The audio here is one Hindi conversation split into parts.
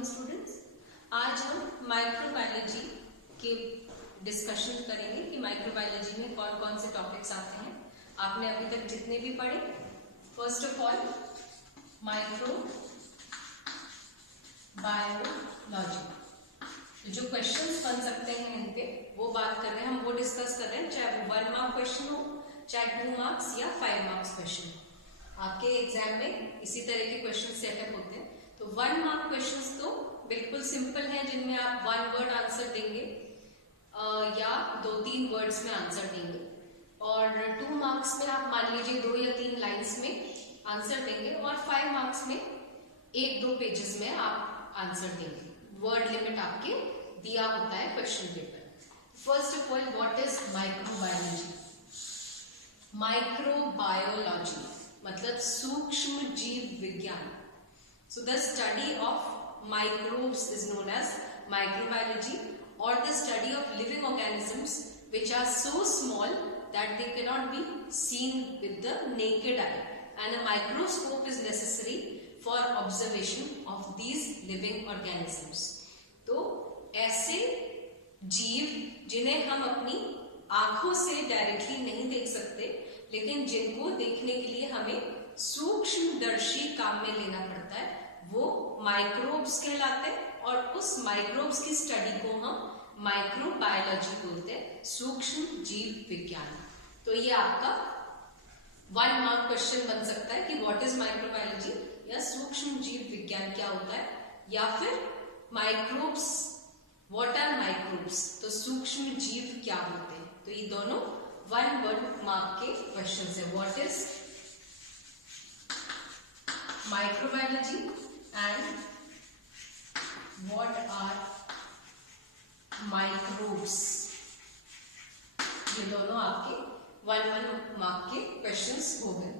Morning students. आज हम माइक्रोबायोलॉजी के डिस्कशन करेंगे कि माइक्रोबायोलॉजी में कौन कौन से टॉपिक्स आते हैं। आपने अभी तक जितने भी पढ़े, फर्स्ट ऑफ ऑल माइक्रोबायोलॉजी, जो क्वेश्चंस बन सकते हैं इन पे वो बात कर रहे हैं हम, वो डिस्कस कर रहे हैं, चाहे वो 1 मार्क क्वेश्चन हो, चाहे 2 मार्क्स या 5 मार्क्स क्वेश्चन। आपके एग्जाम में इसी तरह के क्वेश्चन सेटअप होते हैं। तो 1 मार्क क्वेश्चंस तो बिल्कुल सिंपल हैं, जिनमें आप 1 वर्ड आंसर देंगे या 2-3 वर्ड्स में आंसर देंगे, और 2 मार्क्स में आप मान लीजिए 2 या 3 लाइंस में आंसर देंगे, और 5 मार्क्स में 1-2 पेजेस में आप आंसर देंगे। वर्ड लिमिट आपके दिया होता है question paper. First of all, what is microbiology? Microbiology मतलब सूक्ष्म जीव विज्ञान। So the study of microbes is known as microbiology, or the study of living organisms which are so small that they cannot be seen with the naked eye, and a microscope is necessary for observation of these living organisms. तो ऐसे जीव जिन्हें हम अपनी आंखों से डायरेक्टली नहीं देख सकते, लेकिन जिनको देखने के लिए हमें सूक्ष्मदर्शी काम में लेना पड़ता है, वो माइक्रोब्स कहलाते हैं, और उस माइक्रोब्स की स्टडी को हम माइक्रोबायोलॉजी बोलते हैं, सूक्ष्म जीव विज्ञान। तो ये आपका 1 मार्क क्वेश्चन बन सकता है कि व्हाट इज माइक्रोबायोलॉजी, या सूक्ष्म जीव विज्ञान क्या होता है, या फिर माइक्रोब्स, व्हाट आर माइक्रोब्स, तो सूक्ष्म जीव क्या होते हैं। तो ये दोनों 1 वर्ड मार्क के क्वेश्चन है। What is microbiology and what are microbes, ये दोनों आपके 1 मार्क के क्वेश्चंस हो गए।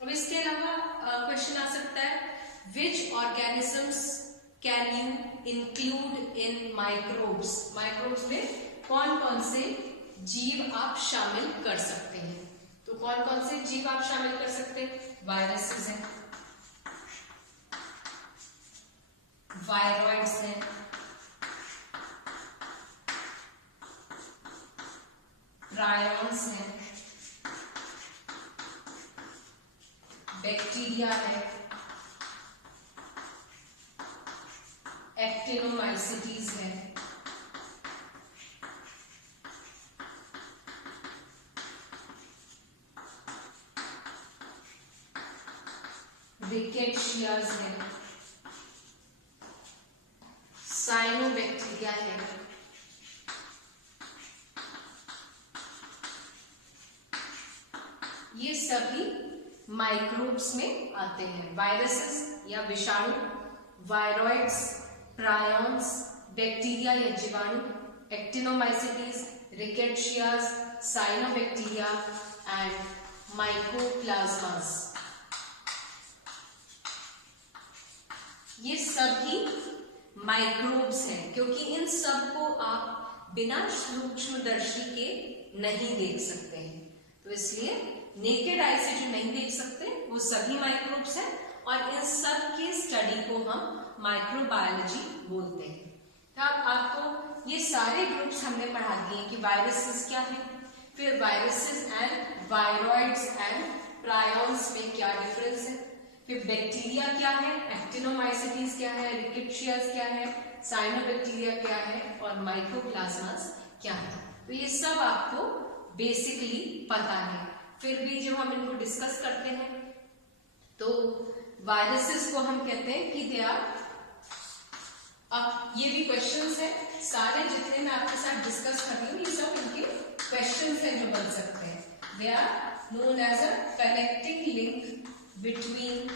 अब इसके अलावा क्वेश्चन आ सकता है, which organisms can you include in microbes? Microbes में कौन कौन से जीव आप शामिल कर सकते हैं? तो कौन कौन से जीव आप शामिल कर सकते हैं? वायरसेस हैं, वायरॉइड्स हैं, प्रायॉन्स हैं, बैक्टीरिया है, एक्टिनोमाइसीटीज है, रिकेट्शियाज है, साइनोबैक्टीरिया है, ये सभी माइक्रोब्स में आते हैं। वायरसेस या विषाणु, वायरॉइड्स, प्रायॉन्स, बैक्टीरिया या जीवाणु, एक्टिनोमाइसीटीज, रिकेट्शियाज, साइनोबैक्टीरिया एंड माइकोप्लाज्मास, ये सभी माइक्रोब्स हैं, क्योंकि इन सब को आप बिना सूक्ष्मदर्शी के नहीं देख सकते हैं। तो इसलिए नेकेड आई से जो नहीं देख सकते वो सभी माइक्रोब्स हैं, और इन सब की स्टडी को हम माइक्रोबायोलॉजी बोलते हैं। तो आपको ये सारे ग्रुप्स हमने पढ़ा दिए कि वायरसेस क्या है, फिर viruses and viroids and prions में क्या डिफरेंस है, फिर बैक्टीरिया क्या है, एक्टिनोमाइसीटीज क्या है, रिकेट्शियाज क्या है, साइनोबैक्टीरिया क्या है, और माइकोप्लाज्मास क्या है। तो ये सब आपको बेसिकली पता है। फिर भी जब हम इनको डिस्कस करते हैं, तो वायरसेस को हम कहते हैं कि दे आर, अब ये भी क्वेश्चंस है, सारे जितने मैं आपके साथ डिस्कस कर रही हूँ ये सब इनके क्वेश्चंस हैं जो बन सकते हैं। They are known as a connecting link between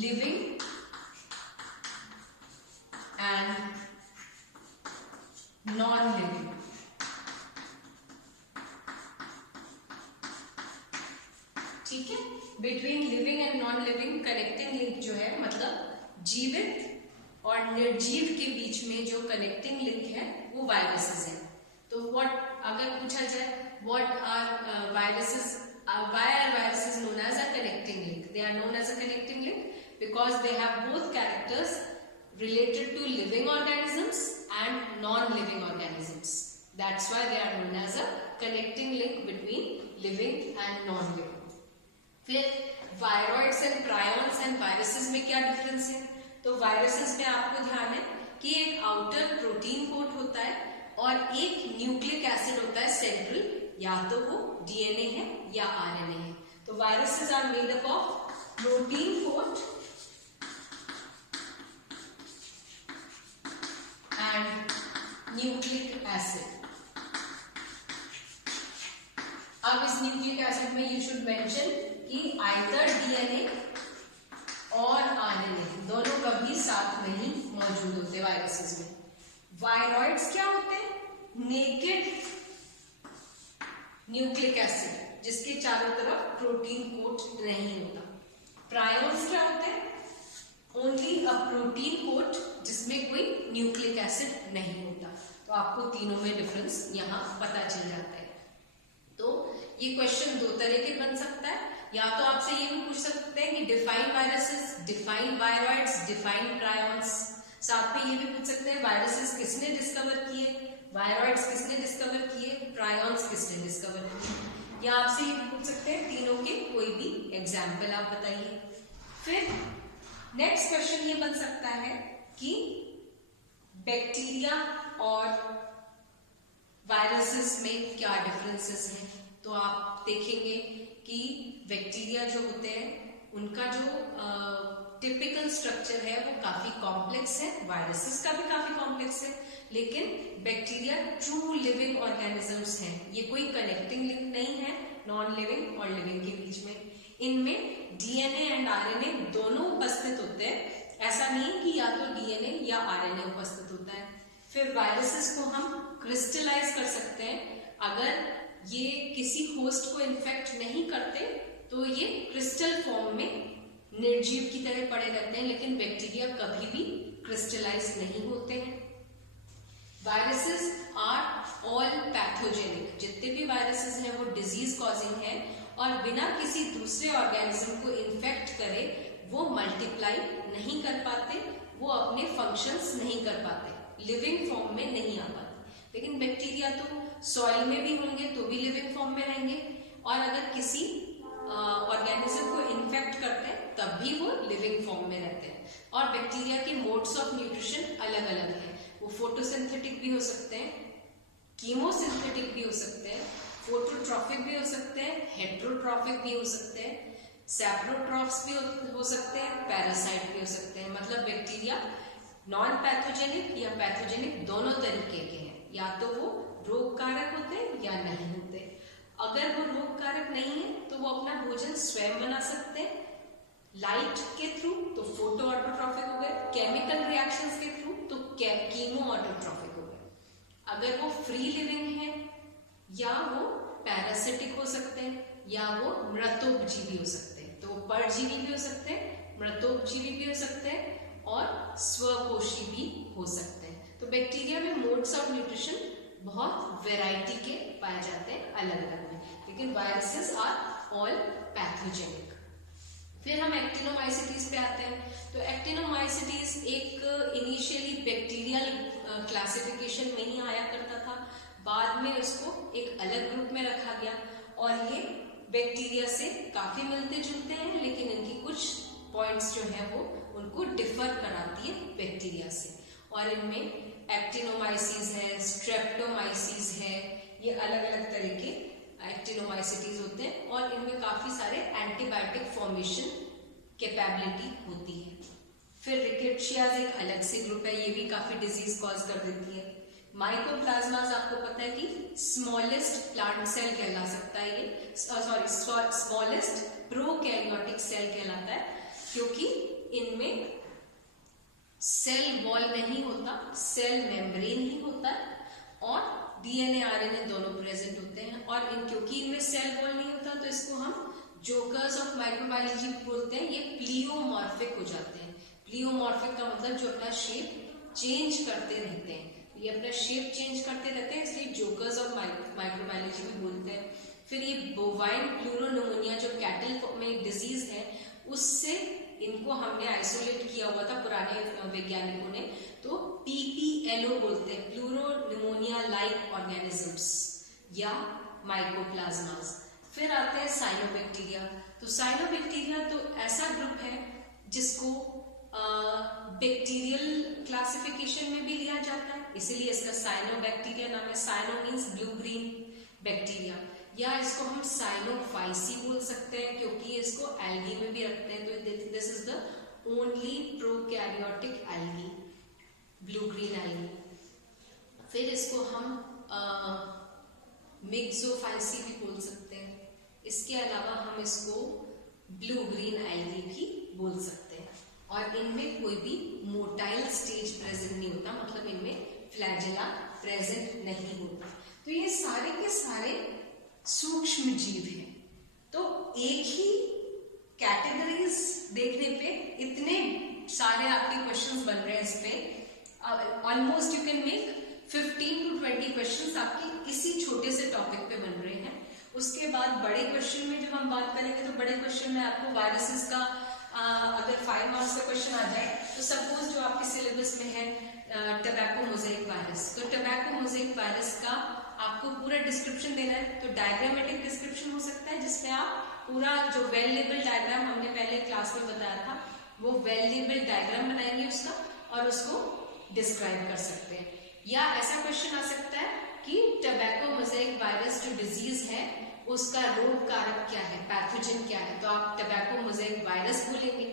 living and non-living। ठीक है, between living and non living connecting link जो है, मतलब जीवित और निर्जीव के बीच में जो कनेक्टिंग लिंक है वो वायरसेस है। तो व्हाट, अगर पूछा जाए what are viruses, why are viruses known as a connecting link? They are known as a connecting link because they have both characters related to living organisms and non-living organisms. That's why they are known as a connecting link between living and non-living. फिर viroids and prions and viruses में क्या डिफरेंस है? तो वायरसेस में आपको ध्यान है कि एक आउटर प्रोटीन कोट होता है और एक न्यूक्लिक एसिड होता है सेंट्रल, या तो वो डीएनए है या आरएनए है. तो viruses are made up of protein coat and nucleic acid. अब इस न्यूक्लिक एसिड में यू शुड मेंशन कि आइदर डीएनए और आरएनए दोनों कभी साथ में ही मौजूद होते वायरसेस में. वायरॉइड्स क्या होते हैं? नेकेड न्यूक्लिक एसिड जिसके चारों तरफ प्रोटीन कोट नहीं होता. प्रायॉन्स क्या होते हैं? ओनली अ प्रोटीन कोट जिसमें कोई न्यूक्लिक एसिड नहीं होता. तो आपको तीनों में डिफरेंस यहाँ पता चल जाता है. तो ये क्वेश्चन दो तरह के बन सकता है. या तो आपसे ये भी पूछ सकते हैं कि define viruses, define viroids, define prions. साथ में ये भी पूछ सकते हैं वायरसेस किसने डिस्कवर किए, वायरॉइड्स किसने डिस्कवर किए, प्रायॉन्स किसने डिस्कवर किए. या आपसे ये भी पूछ सकते हैं तीनों के कोई भी एग्जाम्पल आप बताइए. फिर नेक्स्ट क्वेश्चन ये बन सकता है कि बैक्टीरिया और वायरसेस में क्या डिफरेंसेस हैं. तो आप देखेंगे कि बैक्टीरिया जो होते हैं उनका जो टिपिकल स्ट्रक्चर है वो काफी कॉम्प्लेक्स है, वायरसेस का भी काफी कॉम्प्लेक्स है. लेकिन बैक्टीरिया ट्रू लिविंग ऑर्गेनिजम्स हैं. ये कोई कनेक्टिंग लिंक नहीं है नॉन लिविंग और लिविंग के बीच में. इनमें डीएनए एंड आरएनए दोनों उपस्थित होते हैं. ऐसा नहीं है कि या तो डीएनए या आरएनए उपस्थित होता है. फिर वायरसेस को हम क्रिस्टलाइज कर सकते हैं. अगर ये किसी होस्ट को इन्फेक्ट नहीं करते तो ये क्रिस्टल फॉर्म में निर्जीव की तरह पड़े रहते हैं. लेकिन बैक्टीरिया कभी भी क्रिस्टलाइज नहीं होते हैं. Viruses are all pathogenic. जितने भी वायरसेस हैं वो डिजीज कॉजिंग है और बिना किसी दूसरे ऑर्गेनिज्म को इन्फेक्ट करे वो मल्टीप्लाई नहीं कर पाते, वो अपने फंक्शंस नहीं कर पाते, लिविंग फॉर्म में नहीं आ पाते. लेकिन बैक्टीरिया तो सॉइल में भी होंगे तो भी लिविंग फॉर्म में रहेंगे, और अगर किसी ऑर्गेनिज्म को इन्फेक्ट करते हैं तब भी वो लिविंग फॉर्म में रहते हैं. और बैक्टीरिया के मोड्स ऑफ न्यूट्रिशन अलग अलग हैं. वो फोटोसिंथेटिक भी हो सकते हैं, कीमोसिंथेटिक भी हो सकते हैं, फोटोट्रॉफिक भी हो सकते हैं, हेट्रोट्रॉफिक भी हो सकते हैं, सैप्रोट्रॉफ्स भी हो सकते हैं, पैरासाइट भी हो सकते हैं. मतलब बैक्टीरिया नॉन पैथोजेनिक या पैथोजेनिक दोनों तरीके के हैं. या तो वो रोग कारक होते हैं या नहीं होते. अगर वो रोग कारक नहीं है तो वो अपना भोजन स्वयं बना सकते हैं लाइट के थ्रू, तो फोटो ऑटोट्रॉफिक हो गए. केमिकल रिएक्शंस के थ्रू तो कीमो ऑटोट्रॉफिक हो गए. अगर वो फ्री लिविंग है या वो पैरासिटिक हो सकते हैं या वो मृतोपजीवी हो सकते हैं. तो वो परजीवी भी हो सकते हैं, मृतोपजीवी भी हो सकते हैं और स्वकोशी भी हो सकते हैं. तो बैक्टीरिया में मोड्स ऑफ न्यूट्रिशन बहुत वैरायटी के पाए जाते हैं अलग अलग में. लेकिन वायरसेस आर ऑल पैथोजेनिक. फिर हम एक्टिनोमाइसीटीज पे आते हैं. तो एक्टिनोमाइसीटीज एक इनिशियली बैक्टीरियल क्लासिफिकेशन में ही आया करता था. बाद में उसको एक अलग ग्रुप में रखा गया और ये बैक्टीरिया से काफी मिलते जुलते हैं, लेकिन इनकी कुछ पॉइंट्स जो है वो उनको डिफर कराती है बैक्टीरिया से. और इनमें एक्टिनोमाइसीज है, स्ट्रेप्टोमाइसीज है, ये अलग अलग तरह के एक्टिनोमाइसीटीज होते हैं और इनमें काफी सारे एंटीबायोटिक फॉर्मेशन कैपेबिलिटी होती है. फिर रिकेट्शियाज एक अलग से ग्रुप है, ये भी काफी डिजीज कॉज कर देती है. माइकोप्लाज्माज आपको पता है कि स्मॉलेस्ट प्लांट सेल कहला सकता है. ये स्मॉलेस्ट प्रोकैरियोटिक सेल कहलाता है क्योंकि इनमें सेल वॉल नहीं होता, सेल मेम्ब्रेन ही होता है और डीएनए आरएनए दोनों प्रेजेंट होते हैं. और क्योंकि इनमें सेल वॉल नहीं होता तो इसको हम जोकर्स ऑफ माइक्रोबायोलॉजी बोलते हैं. ये प्लियोमॉर्फिक हो जाते हैं. प्लियोमॉर्फिक का मतलब जो अपना शेप चेंज करते रहते हैं. ये अपना शेप चेंज करते रहते हैं, इसलिए जोकर्स ऑफ माइक्रोबायोलॉजी भी बोलते हैं. फिर ये बोवाइन प्लूरोनिमोनिया जो कैटल में डिजीज है उससे इनको हमने आइसोलेट किया हुआ था पुराने वैज्ञानिकों ने। तो PPLO बोलते हैं, प्लूरो निमोनिया लाइक ऑर्गेनिजम्स या माइकोप्लाज्मास। फिर आते हैं साइनोबैक्टीरिया। तो साइनोबैक्टीरिया तो ऐसा ग्रुप है जिसको बैक्टीरियल क्लासिफिकेशन में भी लिया जाता है, इसीलिए इसका साइनोबैक्टीरिया नाम है। Cyano means blue green bacteria, या इसको हम साइनोफाइसी बोल सकते हैं क्योंकि इसको एल्गी में भी रखते हैं। तो this is the only prokaryotic algae, blue green algae. फिर इसको हम मिक्सोफाइसी भी बोल सकते हैं। इसके अलावा हम इसको ब्लू ग्रीन एल्गी भी बोल सकते हैं। और इनमें कोई भी मोटाइल स्टेज प्रेजेंट नहीं होता, मतलब इनमें फ्लैजेला प्रेजेंट नहीं होता। तो ये सारे के सारे सूक्ष्म जीव हैं। तो एक ही कैटेगरीज देखने पे इतने सारे आपके क्वेश्चंस बन रहे हैं। इस पे almost you can make 15 to 20 questions आपके इसी छोटे से टॉपिक पे बन रहे हैं। उसके बाद बड़े क्वेश्चन में जब हम बात करेंगे तो बड़े क्वेश्चन में आपको वायरसेस का अगर 5 मार्क्स का क्वेश्चन आ जाए तो सपोज जो आपके सिलेबस में है टबैको मोज़ेक वायरस, तो टबैको मोज़ेक वायरस का आपको पूरा डिस्क्रिप्शन देना है। तो डायग्रामेटिक डिस्क्रिप्शन हो सकता है जिसमें आप पूरा जो वेल लेबल डायग्राम हमने पहले क्लास में बताया था वो वेल लेबल डायग्राम बनाएंगे उसका और उसको डिस्क्राइब कर सकते हैं। या ऐसा क्वेश्चन आ सकता है कि टबैको मोज़ेक वायरस जो डिजीज है उसका रोग कारक क्या है, पैथोजन क्या है, तो आप टबैको मोज़ेक वायरस बोलेंगे।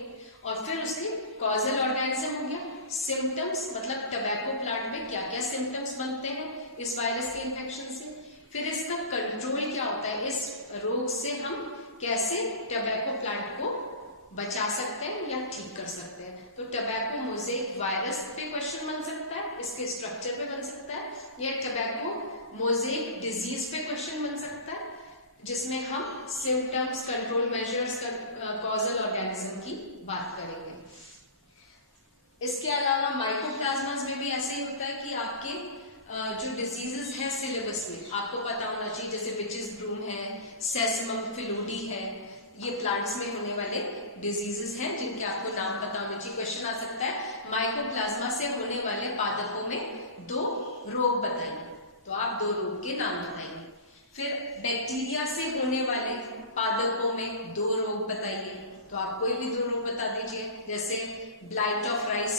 और फिर उसके कॉजल ऑर्गेनिज्म हो गया, सिम्टम्स मतलब टबैको प्लांट में क्या क्या सिम्टम्स बनते हैं इस वायरस के इन्फेक्शन से, फिर इसका कंट्रोल क्या होता है, इस रोग से हम कैसे टबैको प्लांट को बचा सकते हैं या ठीक कर सकते हैं। तो टबैको मोज़ेक वायरस पे क्वेश्चन बन सकता है, इसके स्ट्रक्चर पे बन सकता है, या टबैको मोज़ेक डिजीज पे क्वेश्चन बन सकता है जिसमें हम symptoms, control measures, causal organism की बात करेंगे। इसके अलावा माइकोप्लाज्मास में भी ऐसे ही होता है कि आपके जो डिजीजेस हैं सिलेबस में आपको पता होना चाहिए, जैसे विचिस ब्रूम है, सेसमम फिलोडी है, ये प्लांट्स में होने वाले डिजीजेस हैं जिनके आपको नाम पता होने चाहिए। क्वेश्चन आ सकता है माइकोप्लाज्मा से होने वाले पादपों में 2 रोग बताइए, तो आप 2 रोग के नाम बताइए। फिर बैक्टीरिया से होने वाले पादपों में 2 रोग बताइए, तो आप कोई भी 2 रोग बता दीजिए, जैसे ब्लाइट ऑफ राइस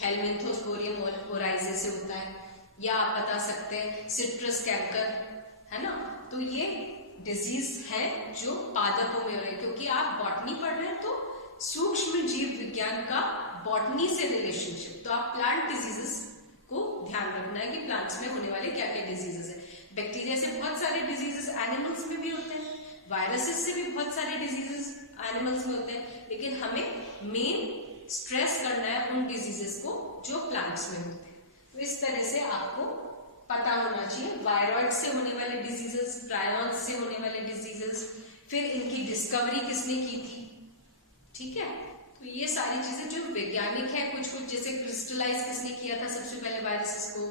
हेलमिंथोस्पोरियम ओराइजेस से होता है, या आप बता सकते हैं सिट्रस कैंकर, है ना। तो ये डिजीज है जो पादपों में हो रहे हैं। क्योंकि आप बॉटनी पढ़ रहे हैं तो सूक्ष्म जीव विज्ञान का बॉटनी से रिलेशनशिप, तो आप प्लांट डिजीजेस को ध्यान रखना है कि प्लांट्स में होने वाले क्या क्या डिजीजेस है। बैक्टीरिया से बहुत सारे डिजीजेस एनिमल्स में भी होते हैं, वायरसेस से भी बहुत सारे डिजीजेस एनिमल्स में होते हैं, लेकिन हमें मेन स्ट्रेस करना है उन डिजीजेस को जो प्लांट्स में होते हैं। तो इस तरह से आपको पता होना चाहिए वायरॉइड से होने वाले डिजीजेस, प्रायॉन्स से होने वाले डिजीजेस, फिर इनकी डिस्कवरी किसने की थी, ठीक है। तो ये सारी चीजें जो वैज्ञानिक है, कुछ कुछ जैसे क्रिस्टलाइज किसने किया था सबसे पहले वायरसेस को,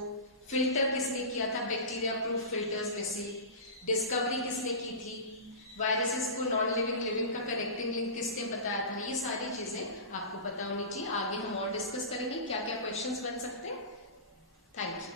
फिल्टर किसने किया था बैक्टीरिया प्रूफ फिल्टर्स में से, डिस्कवरी किसने की थी, वायरसेस को नॉन लिविंग लिविंग का कनेक्टिंग लिंक किसने बताया था, ये सारी चीजें आपको पता होनी चाहिए। आगे हम और डिस्कस करेंगे क्या क्या क्वेश्चंस बन सकते हैं। Thank you.